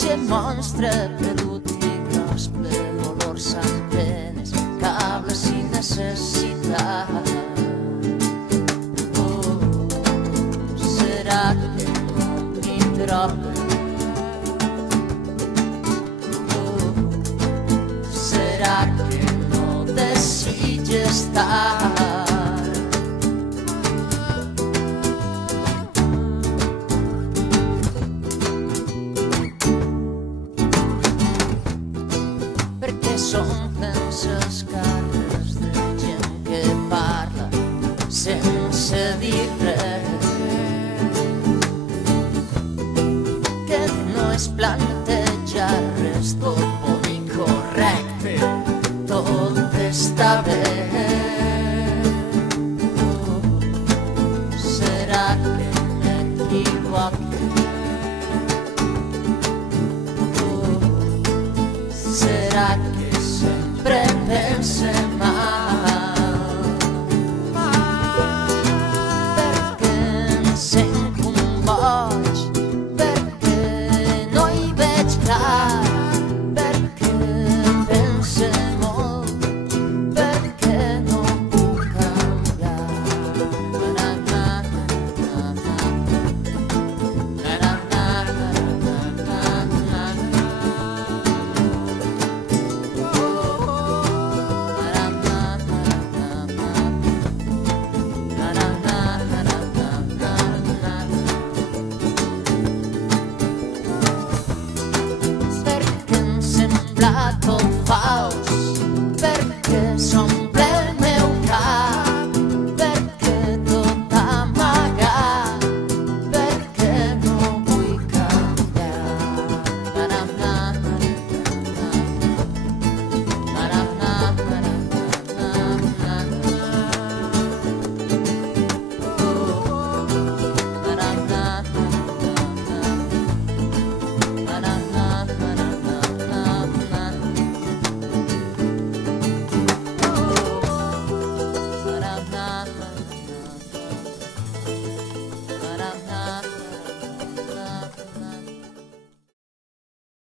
ser monstre perdut i gros ple dolors, antenes, cables i necessitat. Serà que no t'introba? Serà que no desitges estar? Perquè s'omplen ses carres de gent que parla sense dir res, que no és plan